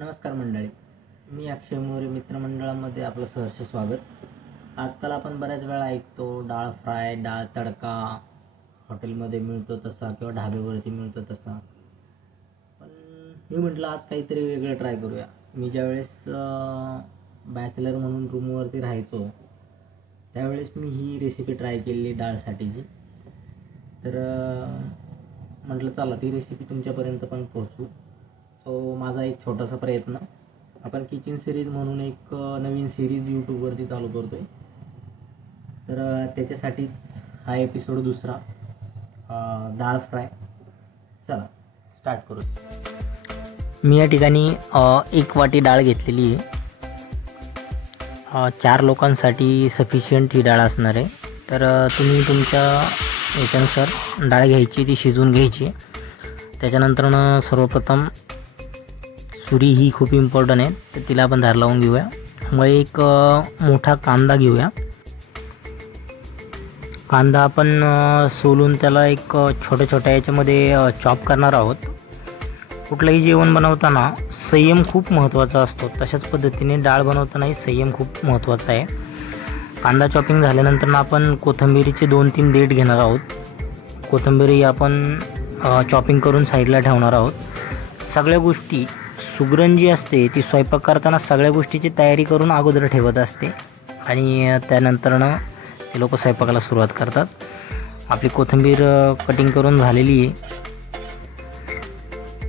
नमस्कार मंडळी, मी अक्षय मोरे मित्रमंडळामध्ये आपलं सहर्ष स्वागत. आजकाल आपण बऱ्याच वेळा ऐकतो डाळ फ्राय, डाळ तडका हॉटेलमध्ये मिळतो तसा किंवा ढाब्यावरती मिळतो तसा. पण मी म्हटलं आज काहीतरी वेगळं ट्राय करूया. मी ज्यावेळेस बॅचलर म्हणून रूमवरती राहायचो त्यावेळेस मी ही रेसिपी ट्राय केलेली डाळसाठीची. तर म्हटलं चला ती रेसिपी तुमच्यापर्यंत पण पोहोचू. सो माझा एक छोटासा प्रयत्न, आपण किचन सिरीज म्हणून एक नवीन सिरीज यूट्यूबवरती चालू करतो आहे. तर त्याच्यासाठीच हा एपिसोड दुसरा, डाळ फ्राय. चला स्टार्ट करू. मी या ठिकाणी 1 वाटी डाळ घेतलेली आहे. 4 लोकांसाठी सफिशियंट ही डाळ असणार आहे. तर तुम्ही तुमच्या याच्यानुसार डाळ घ्यायची, ती शिजवून घ्यायची. त्याच्यानंतर सर्वप्रथम सुरी ही खूप इम्पॉर्टंट आहे, तर तिला आपण धार लावून घेऊया. मग एक मोठा कांदा घेऊया. कांदा आपण सोलून त्याला एक छोट्या छोट्या याच्यामध्ये चॉप करणार आहोत. कुठलंही जेवण बनवताना संयम खूप महत्त्वाचा असतो, तशाच पद्धतीने डाळ बनवतानाही संयम खूप महत्त्वाचा आहे. कांदा चॉपिंग झाल्यानंतर आपण कोथिंबीरीचे 2-3 देठ घेणार आहोत. कोथिंबीर आपण चॉपिंग करून साईडला ठेवणार आहोत. सगळ्या गोष्टी सुगरण जी असते ती स्वयंपाक करताना सगळ्या गोष्टीची तयारी करून अगोदर ठेवत असते आणि त्यानंतरनं ते लोक स्वयंपाकाला सुरुवात करतात. आपली कोथिंबीर कटिंग करून झालेली आहे.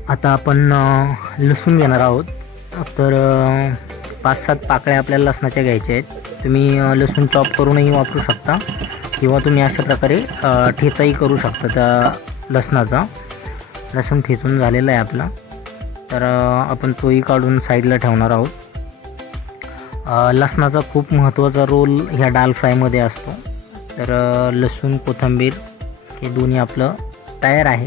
आता आपण लसूण घेणार आहोत. तर 5-7 पाकळ्या आपल्याला लसणाच्या घ्यायच्या आहेत. तुम्ही लसूण चॉप करूनही वापरू शकता किंवा तुम्ही अशा प्रकारे ठेचाही करू शकता. त्या लसणाचा लसूण ठेचून झालेला आहे आपला. तर आपण तोही काढून साईडला ठेवणार आहोत. लसणाचा खूप महत्त्वाचा रोल ह्या डाळ फ्रायमध्ये असतो. तर लसूण कोथिंबीर हे दोन्ही आपलं तयार आहे.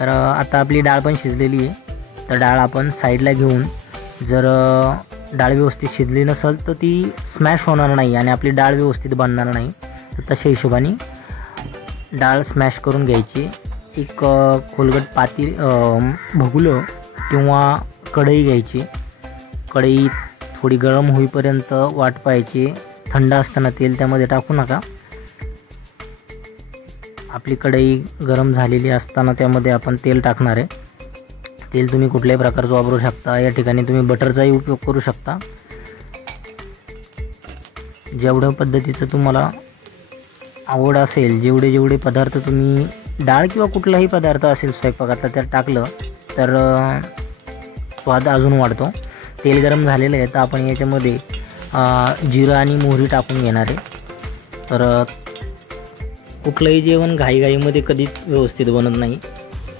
तर आता आपली डाळ पण शिजलेली आहे. तर डाळ आपण साईडला घेऊन, जर डाळ व्यवस्थित शिजली नसेल तर ती स्मॅश होणार नाही आणि आपली डाळ व्यवस्थित बनणार नाही. तर तशा हिशोबाने डाळ स्मॅश करून घ्यायची. एक खोलगट पातील भगुलं किंवा कढई घ्यायची. कढई थोडी गरम होईपर्यंत वाट पाहायची. थंड असताना तेल त्यामध्ये टाकू नका. आपली कढई गरम झालेली असताना त्यामध्ये आपण तेल टाकणार आहे. तेल तुम्ही कुठल्याही प्रकारचं वापरू शकता. या ठिकाणी तुम्ही बटरचाही उपयोग करू शकता. जेवढ्या पद्धतीचं तुम्हाला आवड असेल, जेवढे पदार्थ तुम्ही डाळ किंवा कुठलाही पदार्थ असेल स्वयंपाकातला त्यात टाकलं तर स्वाद अजून वाढतो. तेल गरम झालेलं आहे. तर आपण याच्यामध्ये जिरं आणि मोहरी टाकून घेणार आहे. तर कुठलंही जेवण घाईघाईमध्ये कधीच व्यवस्थित बनत नाही.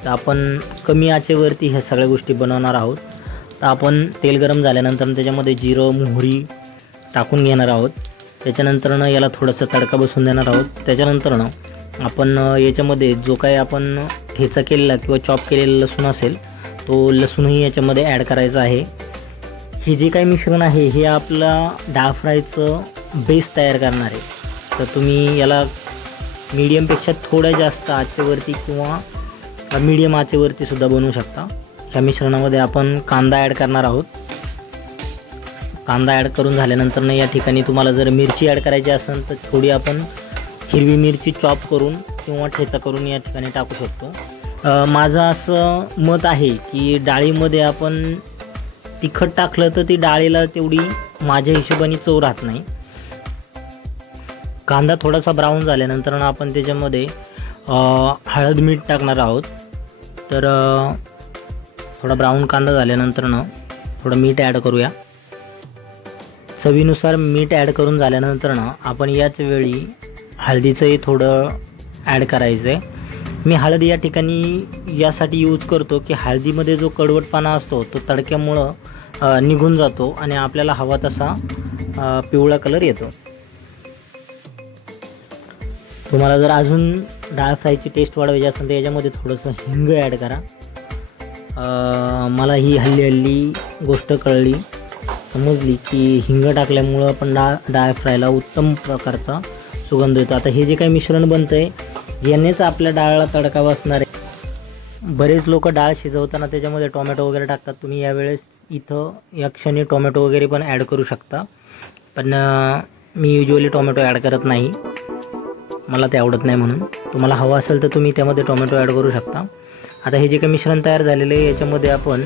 तर आपण कमी आचेवरती ह्या सगळ्या गोष्टी बनवणार आहोत. तर आपण तेल गरम झाल्यानंतर त्याच्यामध्ये जिरं मोहरी टाकून घेणार आहोत. त्याच्यानंतरनं याला थोडंसं तडका बसून देणार आहोत. त्याच्यानंतरनं आपण याच्यामध्ये जो काही आपण ठेचा केलेला किंवा चॉप केलेला लसूण असेल तो लसूणही याच्यामध्ये ॲड करायचा आहे. हे जे काही मिश्रण आहे हे आपला डाळ फ्रायचं बेस तयार करणार आहे. तर तुम्ही याला मीडियमपेक्षा थोड्या जास्त आचेवरती किंवा मीडियम आचेवरती सुद्धा बनवू शकता. ह्या मिश्रणामध्ये आपण कांदा ॲड करणार आहोत. कांदा ॲड करून झाल्यानंतर या ठिकाणी तुम्हाला जर मिरची ॲड करायची असेल तर थोडी आपण हिरवी मिरची चॉप करून किंवा ठेचा करून या ठिकाणी टाकू शकतो. माझं असं मत आहे की डाळीमध्ये आपण तिखट टाकलं तर ती डाळीला तेवढी माझ्या हिशोबाने चव राहत नाही. कांदा थोडासा ब्राऊन झाल्यानंतर आपण त्याच्यामध्ये हळद मीठ टाकणार आहोत. तर थोडा ब्राऊन कांदा झाल्यानंतर थोडं मीठ ॲड करूया. चवीनुसार मीठ ॲड करून झाल्यानंतर आपण याच वेळी हळदीचंही थोडं ॲड करायचं आहे. मी हळद या ठिकाणी यासाठी यूज करतो की हळदीमध्ये जो कडवटपणा असतो तो तडक्यामुळं निघून जातो आणि आपल्याला हवा तसा पिवळा कलर येतो. तुम्हाला जर अजून डाळ फ्रायची टेस्ट वाढवायची असेल तर याच्यामध्ये थोडंसं हिंग ॲड करा. मला ही हल्ली गोष्ट समजली की हिंग टाकल्यामुळं पण डाळ फ्रायला उत्तम प्रकारचा सुगंध येतो. आता हे जे काही मिश्रण बनतं आहे यानेच आपल्या डाळला तडका बसणार आहे. बरेच लोक डाळ शिजवताना त्याच्यामध्ये टोमॅटो वगैरे टाकतात. तुम्ही यावेळेस इथं या क्षणी टोमॅटो वगैरे पण ॲड करू शकता, पण मी युजली टोमॅटो ॲड करत नाही, मला ते आवडत नाही. म्हणून तुम्हाला हवं असेल तर तुम्ही त्यामध्ये टोमॅटो ॲड करू शकता. आता हे जे काही मिश्रण तयार झालेलं आहे याच्यामध्ये आपण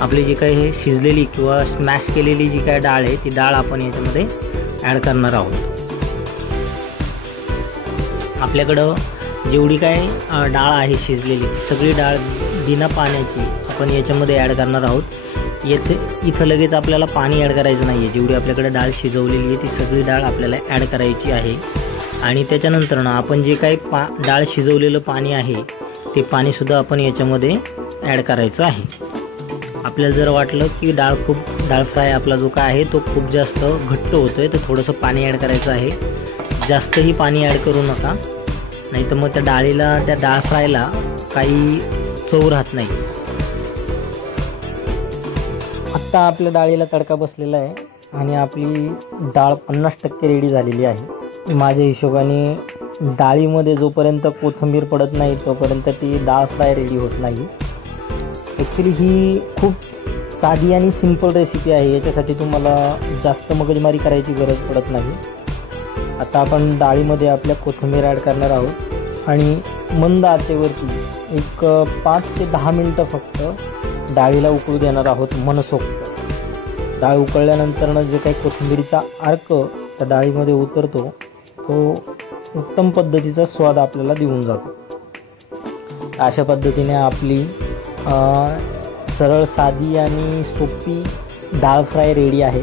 आपली जी काही हे शिजलेली किंवा स्मॅश केलेली जी काय डाळ आहे ती डाळ आपण याच्यामध्ये ॲड करणार आहोत. आपल्याकडं जेवढी काय डाळ आहे शिजलेली सगळी डाळ बिना पाण्याची आपण याच्यामध्ये ॲड करणार आहोत. इथं लगेच आपल्याला पाणी ॲड करायचं नाही आहे. जेवढी आपल्याकडे डाळ शिजवलेली आहे ती सगळी डाळ आपल्याला ॲड करायची आहे. आणि त्याच्यानंतर ना आपण जे काही डाळ शिजवलेलं पाणी आहे ते पाणीसुद्धा आपण याच्यामध्ये ॲड करायचं आहे. आपल्याला जर वाटलं की डाळ फ्राय आपला जो काय आहे तो खूप जास्त घट्ट होतो आहे तर थोडंसं पाणी ॲड करायचं आहे. जास्तही पाणी ॲड करू नका, नाही तर मग त्या डाळ फ्रायला काही चव राहत नाही. आत्ता आपल्या डाळीला तडका बसलेला आहे आणि आपली डाळ 50% रेडी झालेली आहे. माझ्या हिशोबाने डाळीमध्ये जोपर्यंत कोथिंबीर पडत नाही तोपर्यंत ती डाळ फ्राय रेडी होत नाही. ॲक्च्युली ही खूप साधी आणि सिंपल रेसिपी आहे, याच्यासाठी तुम्हाला जास्त मगजमारी करायची गरज पडत नाही. आता आपण डाळीमध्ये आपल्या कोथिंबीर ॲड करणार आहोत आणि मंद आचेवरती एक 5 ते 10 मिनटं फक्त डाळीला उकळू देणार आहोत मनसोक्त. डाळ उकळल्यानंतर जे काही कोथिंबीरीचा अर्क त्या डाळीमध्ये उतरतो तो उत्तम पद्धतीचा स्वाद आपल्याला देऊन जातो. अशा पद्धतीने आपली सरळ साधी आणि सोपी डाळ फ्राय रेडी आहे.